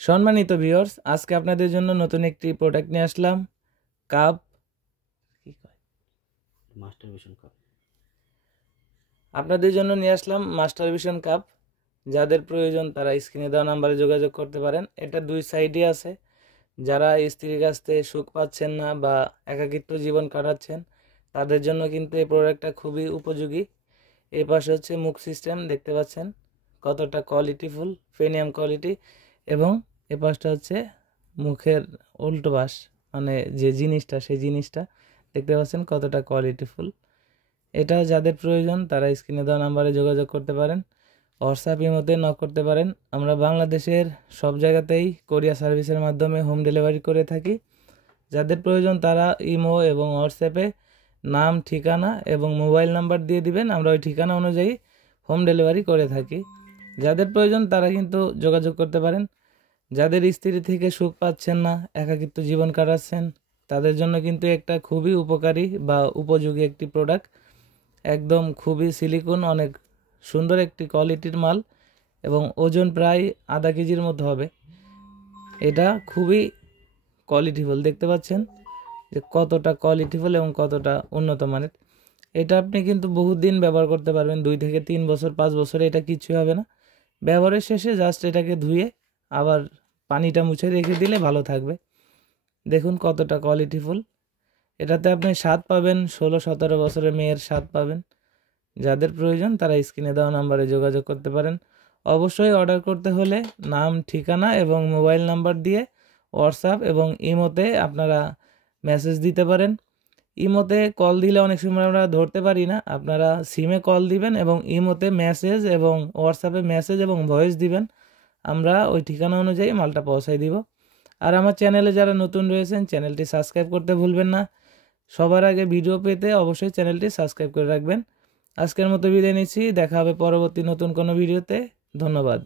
সম্মানিত ভিউয়ার্স, আজকে আপনাদের জন্য নতুন একটি প্রোডাক্ট নিয়ে আসলাম। কাপ মাস্টারভিশন কাপ আপনাদের জন্য নিয়ে আসলাম মাস্টারভিশন কাপ। যাদের প্রয়োজন তারা স্ক্রিনে দেওয়া নাম্বারে যোগাযোগ করতে পারেন। এটা দুই সাইডে আছে। যারা স্ত্রীর কাছ থেকে সুখ পাচ্ছেন না বা একাকিত্ব জীবন কাটাচ্ছেন তাদের জন্য কিন্তু এই প্রোডাক্টটা খুবই উপযোগী। এই পাশে হচ্ছে মুখ সিস্টেম, দেখতে পাচ্ছেন কতটা কোয়ালিটিফুল, প্রিমিয়াম কোয়ালিটি। এবং এ পাশটা হচ্ছে মুখের উল্টো পাশ, মানে যে জিনিসটা সেই জিনিসটা দেখতে পাচ্ছেন কতটা কোয়ালিটিফুল। এটা যাদের প্রয়োজন তারা স্ক্রিনে দেওয়া নাম্বারে যোগাযোগ করতে পারেন, হোয়াটসঅ্যাপ ইমোতে নক করতে পারেন। আমরা বাংলাদেশের সব জায়গাতেই কোরিয়ার সার্ভিসের মাধ্যমে হোম ডেলিভারি করে থাকি। যাদের প্রয়োজন তারা ইমো এবং হোয়াটসঅ্যাপে নাম, ঠিকানা এবং মোবাইল নাম্বার দিয়ে দিবেন, আমরা ওই ঠিকানা অনুযায়ী হোম ডেলিভারি করে থাকি। যাদের প্রয়োজন তারা কিন্তু যোগাযোগ করতে পারেন। যাদের স্ত্রী থেকে সুখ পাচ্ছেন না, একাকিত্ব জীবন কাটাচ্ছেন তাদের জন্য কিন্তু একটা খুবই উপকারী বা উপযোগী একটি প্রোডাক্ট। একদম খুবই সিলিকন, অনেক সুন্দর একটি কোয়ালিটির মাল এবং ওজন প্রায় আধা কেজির মতো হবে। এটা খুবই কোয়ালিটিফুল, দেখতে পাচ্ছেন যে কতটা কোয়ালিটিফুল এবং কতটা উন্নত মানের। এটা আপনি কিন্তু বহুত দিন ব্যবহার করতে পারবেন, 2 থেকে 3 বছর 5 বছরে এটা কিছুই হবে না। ব্যবহারের শেষে জাস্ট এটাকে ধুয়ে আবার পানিটা মুছে রেখে দিলে ভালো থাকবে। দেখুন কতটা কোয়ালিটিফুল। এটাতে আপনি স্বাদ পাবেন, 16-17 বছরের মেয়ের স্বাদ পাবেন। যাদের প্রয়োজন তারা স্ক্রিনে দেওয়া নাম্বারে যোগাযোগ করতে পারেন। অবশ্যই অর্ডার করতে হলে নাম, ঠিকানা এবং মোবাইল নাম্বার দিয়ে হোয়াটসঅ্যাপ এবং ইমোতে আপনারা মেসেজ দিতে পারেন। ইমোতে কল দিলে অনেক সময় আমরা ধরতে পারি না, আপনারা সিমে কল দিবেন এবং ইমোতে মেসেজ এবং হোয়াটসঅ্যাপে মেসেজ এবং ভয়েস দিবেন, আমরা ওই ঠিকানা অনুযায়ী মালটা পৌঁছাই দিব। আর আমার চ্যানেলে যারা নতুন রয়েছেন চ্যানেলটি সাবস্ক্রাইব করতে ভুলবেন না। সবার আগে ভিডিও পেতে অবশ্যই চ্যানেলটি সাবস্ক্রাইব করে রাখবেন। আজকের মতো বিদায় নিচ্ছি, দেখা হবে পরবর্তী নতুন কোনো ভিডিওতে। ধন্যবাদ।